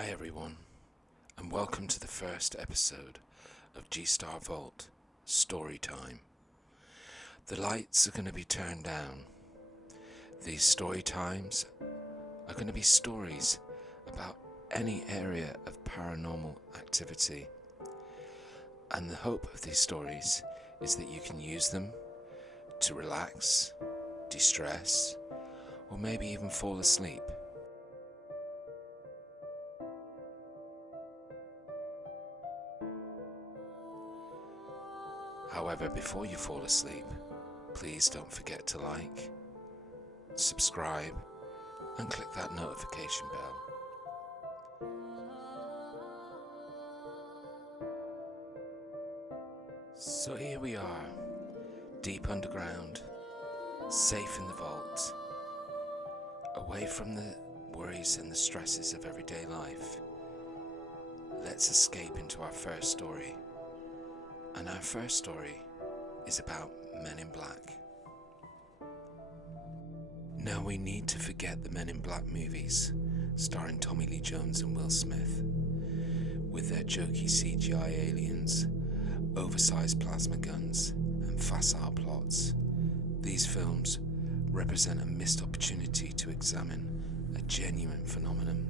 Hi everyone, and welcome to the first episode of G-Star Vault Story Time. The lights are going to be turned down. These story times are going to be stories about any area of paranormal activity. And the hope of these stories is that you can use them to relax, de-stress, or maybe even fall asleep. However, before you fall asleep, please don't forget to like, subscribe, and click that notification bell. So here we are, deep underground, safe in the vault, away from the worries and the stresses of everyday life. Let's escape into our first story. And our first story is about Meninblack. Now we need to forget the Meninblack movies starring Tommy Lee Jones and Will Smith, with their jokey CGI aliens, oversized plasma guns, and facile plots. These films represent a missed opportunity to examine a genuine phenomenon,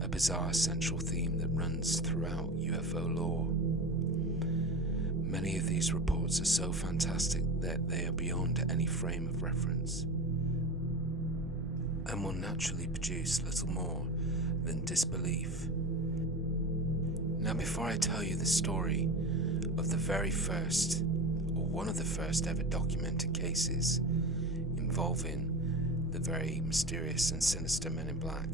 a bizarre central theme that runs throughout UFO lore. Many of these reports are so fantastic that they are beyond any frame of reference, and will naturally produce little more than disbelief. Now, before I tell you the story of the very first, or one of the first ever documented cases involving the very mysterious and sinister Men in Black,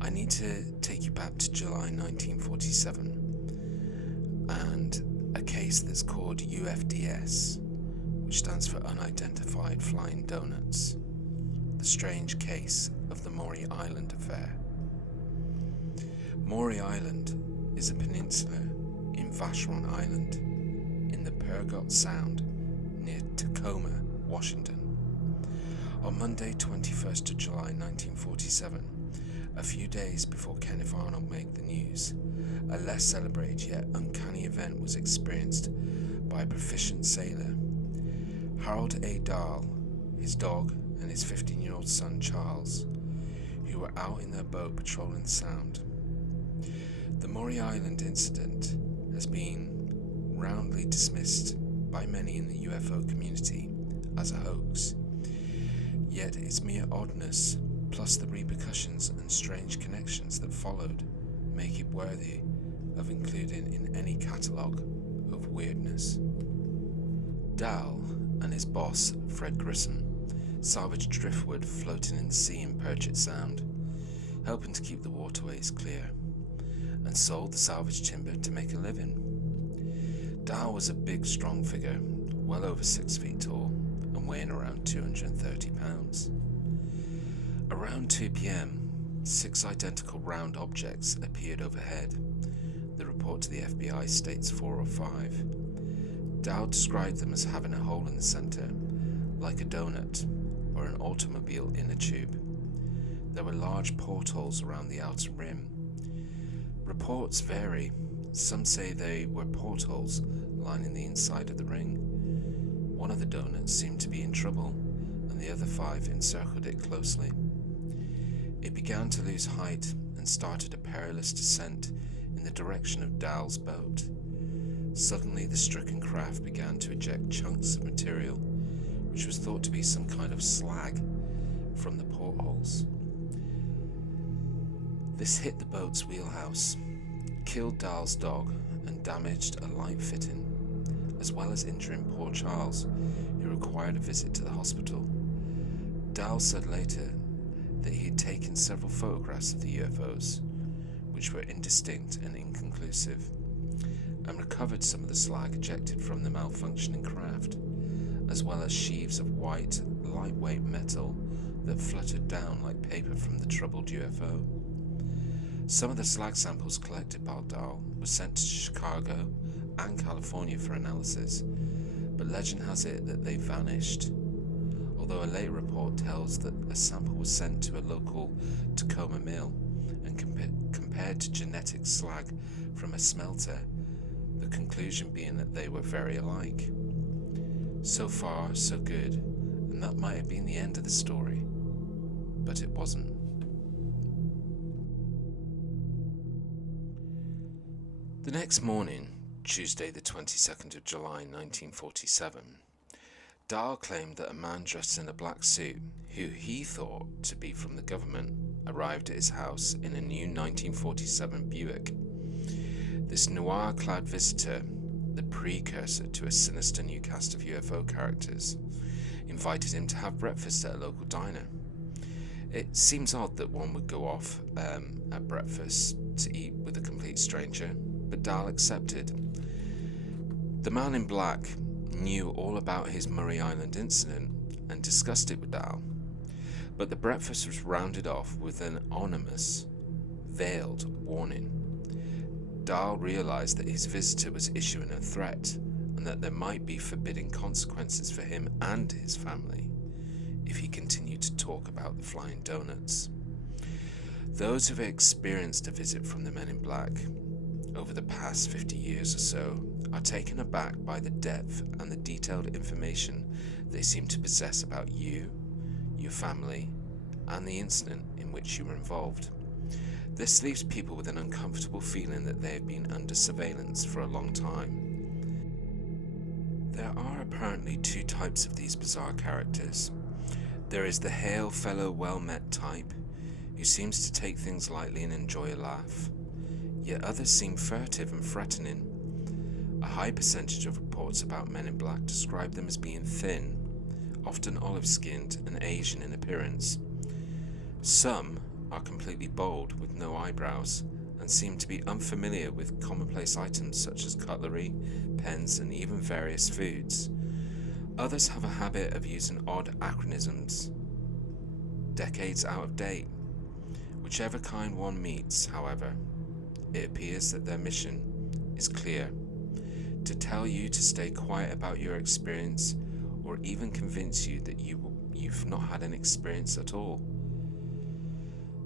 I need to take you back to July 1947 and a case that's called UFDS, which stands for Unidentified Flying Donuts, the strange case of the Maury Island affair. Maury Island is a peninsula in Vacheron Island in the Purgot Sound near Tacoma, Washington. On Monday, 21st of July 1947, a few days before Kenneth Arnold made the news, a less celebrated yet uncanny event was experienced by a proficient sailor. Harold A. Dahl, his dog, and his 15-year-old son Charles, who were out in their boat patrolling the Sound. The Maury Island Incident has been roundly dismissed by many in the UFO community as a hoax, yet its mere oddness, plus the repercussions and strange connections that followed, make it worthy of including in any catalogue of weirdness. Dahl and his boss, Fred Grissom, salvaged driftwood floating in the sea in Puget Sound, helping to keep the waterways clear, and sold the salvaged timber to make a living. Dahl was a big, strong figure, well over 6 feet tall, and weighing around 230 pounds. Around 2 p.m, 6 identical round objects appeared overhead. The report to the FBI states 4 or 5. Dahl described them as having a hole in the center, like a donut or an automobile inner tube. There were large portholes around the outer rim. Reports vary. Some say they were portholes lining the inside of the ring. One of the donuts seemed to be in trouble, and the other 5 encircled it closely. It began to lose height and started a perilous descent in the direction of Dahl's boat. Suddenly, the stricken craft began to eject chunks of material, which was thought to be some kind of slag, from the portholes. This hit the boat's wheelhouse, killed Dahl's dog, and damaged a light fitting, as well as injuring poor Charles, who required a visit to the hospital. Dahl said later that he had taken several photographs of the UFOs, which were indistinct and inconclusive, and recovered some of the slag ejected from the malfunctioning craft, as well as sheaves of white, lightweight metal that fluttered down like paper from the troubled UFO. Some of the slag samples collected by Dahl were sent to Chicago and California for analysis, but legend has it that they vanished, although a later report tells that a sample was sent to a local Tacoma mill and compared compared to genetic slag from a smelter, the conclusion being that they were very alike. So far, so good, and that might have been the end of the story, but it wasn't. The next morning, Tuesday the 22nd of July 1947, Dahl claimed that a man dressed in a black suit, who he thought to be from the government, arrived at his house in a new 1947 Buick. This noir-clad visitor, the precursor to a sinister new cast of UFO characters, invited him to have breakfast at a local diner. It seems odd that one would go off at breakfast to eat with a complete stranger, but Dahl accepted. The man in black knew all about his Maury Island Incident and discussed it with Dahl, but the breakfast was rounded off with an ominous, veiled warning. Dahl realized that his visitor was issuing a threat and that there might be forbidding consequences for him and his family if he continued to talk about the flying donuts. Those who have experienced a visit from the Men in Black over the past 50 years or so are taken aback by the depth and the detailed information they seem to possess about you, your family, and the incident in which you were involved. This leaves people with an uncomfortable feeling that they have been under surveillance for a long time. There are apparently two types of these bizarre characters. There is the hail fellow well-met type, who seems to take things lightly and enjoy a laugh, yet others seem furtive and threatening. A high percentage of reports about Men in Black describe them as being thin, often olive-skinned and Asian in appearance. Some are completely bald with no eyebrows and seem to be unfamiliar with commonplace items such as cutlery, pens, and even various foods. Others have a habit of using odd acronyms, decades out of date. Whichever kind one meets, however, it appears that their mission is clear: to tell you to stay quiet about your experience, or even convince you that you've not had an experience at all.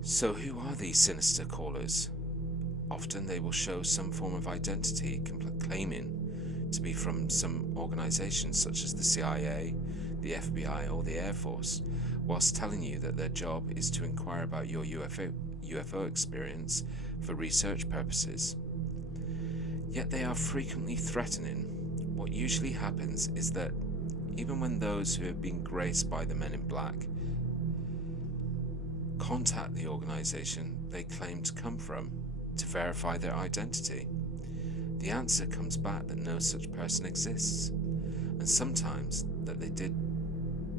So who are these sinister callers? Often they will show some form of identity, claiming to be from some organizations such as the CIA, the FBI, or the Air Force, whilst telling you that their job is to inquire about your UFO experience for research purposes. Yet they are frequently threatening. What usually happens is that even when those who have been graced by the Men in Black contact the organization they claim to come from to verify their identity, the answer comes back that no such person exists, and sometimes that they did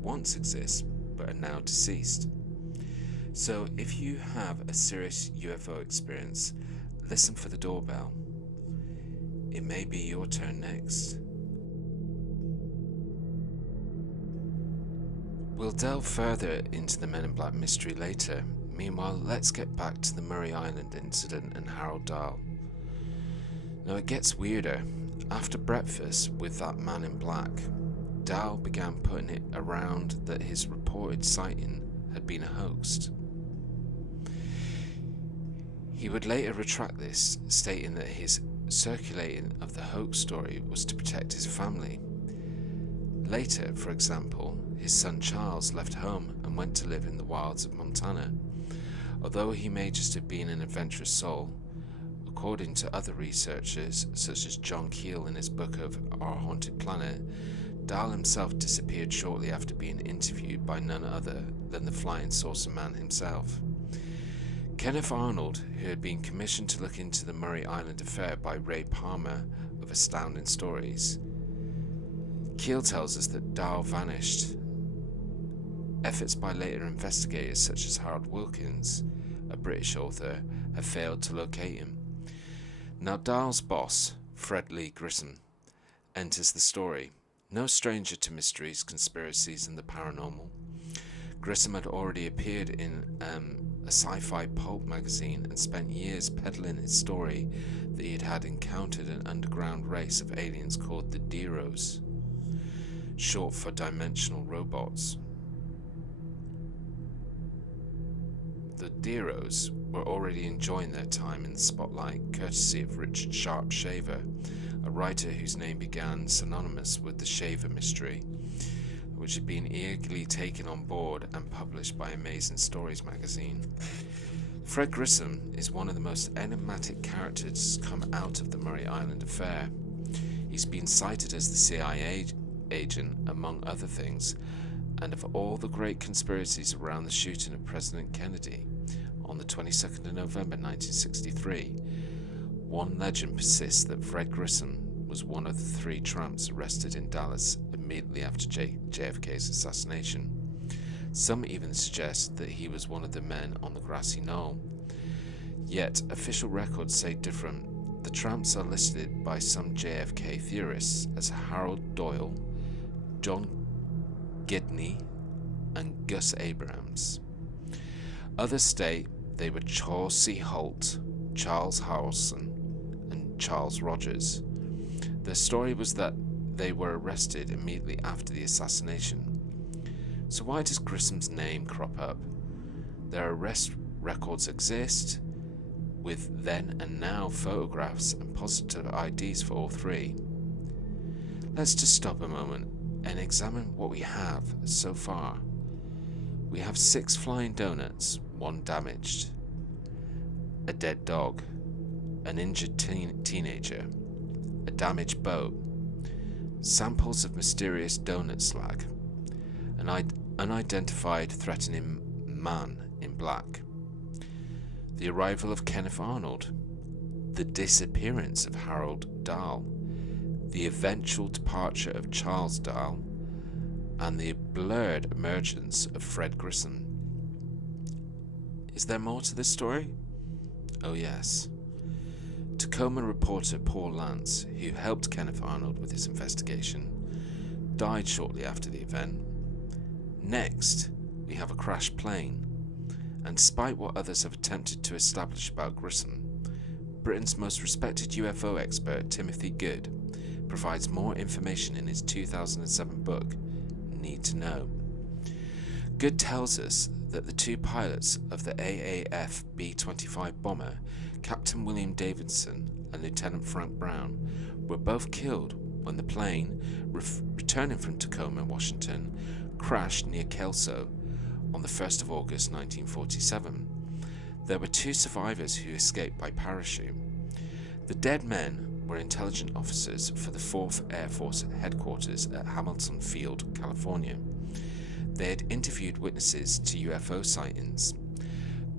once exist but are now deceased. So if you have a serious UFO experience, listen for the doorbell. It may be your turn next. We'll delve further into the Men in Black mystery later. Meanwhile, let's get back to the Maury Island Incident and Harold Dahl. Now it gets weirder. After breakfast with that man in black, Dahl began putting it around that his reported sighting had been a hoax. He would later retract this, stating that his circulating of the hoax story was to protect his family. Later, for example, his son Charles left home and went to live in the wilds of Montana. Although he may just have been an adventurous soul, according to other researchers such as John Keel in his book of Our Haunted Planet, Dahl himself disappeared shortly after being interviewed by none other than the flying saucer man himself. Kenneth Arnold, who had been commissioned to look into the Maury Island affair by Ray Palmer of Astounding Stories, Keel tells us that Dahl vanished. Efforts by later investigators such as Harold Wilkins, a British author, have failed to locate him. Now Dahl's boss, Fred Lee Grissom, enters the story. No stranger to mysteries, conspiracies, and the paranormal. Grissom had already appeared in a sci-fi pulp magazine and spent years peddling his story that he had encountered an underground race of aliens called the Deros, short for dimensional robots. The Deros were already enjoying their time in the spotlight courtesy of Richard Sharp Shaver, a writer whose name began synonymous with the Shaver mystery, which had been eagerly taken on board and published by Amazing Stories magazine. Fred Grissom is one of the most enigmatic characters to come out of the Maury Island affair. He's been cited as the CIA agent, among other things, and of all the great conspiracies around the shooting of President Kennedy on the 22nd of November 1963, one legend persists that Fred Grissom was one of the 3 tramps arrested in Dallas immediately after JFK's assassination. Some even suggest that he was one of the men on the grassy knoll. Yet official records say different. The tramps are listed by some JFK theorists as Harold Doyle, John Gidney, and Gus Abrams. Others state they were Charles C. Holt, Charles Harrelson, and Charles Rogers. Their story was that they were arrested immediately after the assassination. So why does Grissom's name crop up? Their arrest records exist, with then and now photographs and positive IDs for all 3. Let's just stop a moment and examine what we have so far. We have 6 flying donuts, 1 damaged, a dead dog, an injured teenager, a damaged boat, samples of mysterious donut slag, an unidentified threatening man in black, the arrival of Kenneth Arnold, the disappearance of Harold Dahl, the eventual departure of Charles Dahl, and the blurred emergence of Fred Grissom. Is there more to this story? Oh yes. Tacoma reporter Paul Lance, who helped Kenneth Arnold with his investigation, died shortly after the event. Next, we have a crashed plane, and despite what others have attempted to establish about Grissom, Britain's most respected UFO expert Timothy Good provides more information in his 2007 book, Need to Know. Good tells us that the 2 pilots of the AAF B-25 bomber, Captain William Davidson and Lieutenant Frank Brown, were both killed when the plane, returning from Tacoma, Washington, crashed near Kelso on the 1st of August 1947. There were 2 survivors who escaped by parachute. The dead men were intelligence officers for the 4th Air Force headquarters at Hamilton Field, California. They had interviewed witnesses to UFO sightings.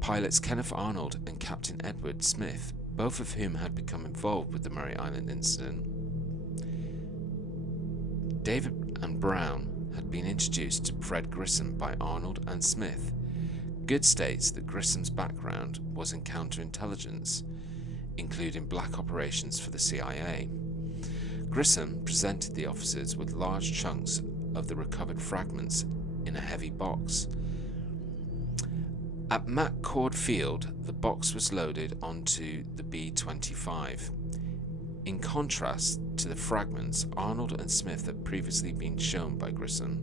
Pilots Kenneth Arnold and Captain Edward Smith, both of whom had become involved with the Maury Island Incident. David and Brown had been introduced to Fred Grissom by Arnold and Smith. Good states that Grissom's background was in counterintelligence, including black operations for the CIA. Grissom presented the officers with large chunks of the recovered fragments in a heavy box. At McCord Field, the box was loaded onto the B-25. In contrast to the fragments Arnold and Smith had previously been shown by Grissom,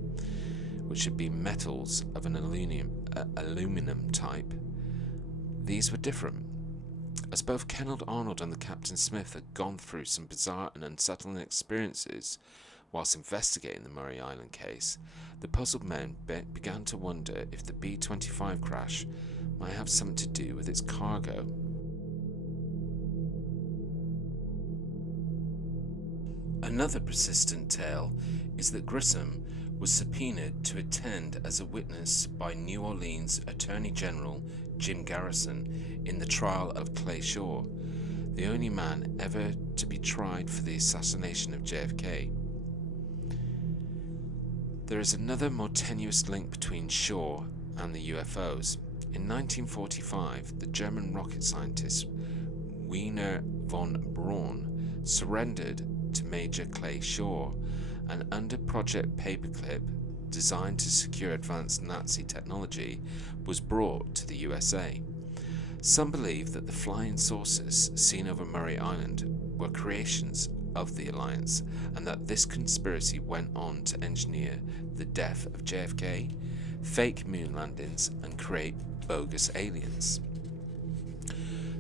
which had been metals of an aluminum type, these were different. As both Kenneth Arnold and the Captain Smith had gone through some bizarre and unsettling experiences whilst investigating the Maury Island case, the puzzled men began to wonder if the B-25 crash might have something to do with its cargo. Another persistent tale is that Grissom was subpoenaed to attend as a witness by New Orleans Attorney General Jim Garrison in the trial of Clay Shaw, the only man ever to be tried for the assassination of JFK. There is another more tenuous link between Shaw and the UFOs. In 1945, the German rocket scientist Wiener von Braun surrendered to Major Clay Shaw, and under Project Paperclip, designed to secure advanced Nazi technology, was brought to the USA. Some believe that the flying saucers seen over Maury Island were creations of the Alliance, and that this conspiracy went on to engineer the death of JFK, fake moon landings, and create bogus aliens.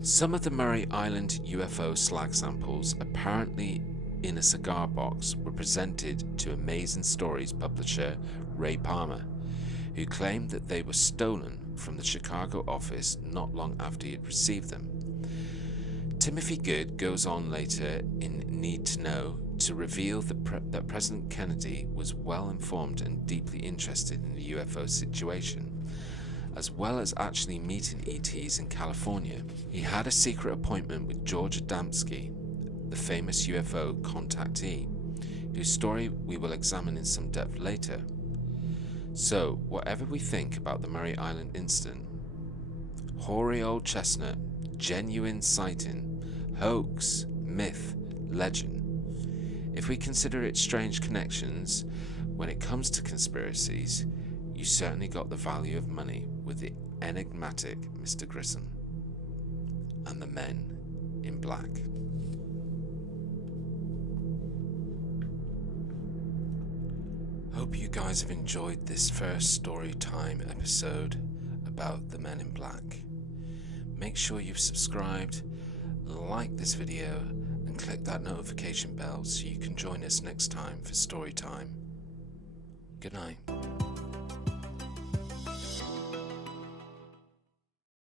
Some of the Maury Island UFO slag samples, apparently in a cigar box, were presented to Amazing Stories publisher Ray Palmer, who claimed that they were stolen from the Chicago office not long after he had received them. Timothy Good goes on later in Need to Know to reveal that President Kennedy was well informed and deeply interested in the UFO situation, as well as actually meeting ETs in California. He had a secret appointment with George Adamski, the famous UFO contactee, whose story we will examine in some depth later. So, whatever we think about the Maury Island incident, hoary old chestnut, genuine sighting, hoax, myth, legend, if we consider its strange connections, when it comes to conspiracies, you certainly got the value of money with the enigmatic Mr. Grissom and the Men in Black. Hope you guys have enjoyed this first story time episode about the Men in Black. Make sure you've subscribed, like this video, and click that notification bell so you can join us next time for story time. Good night.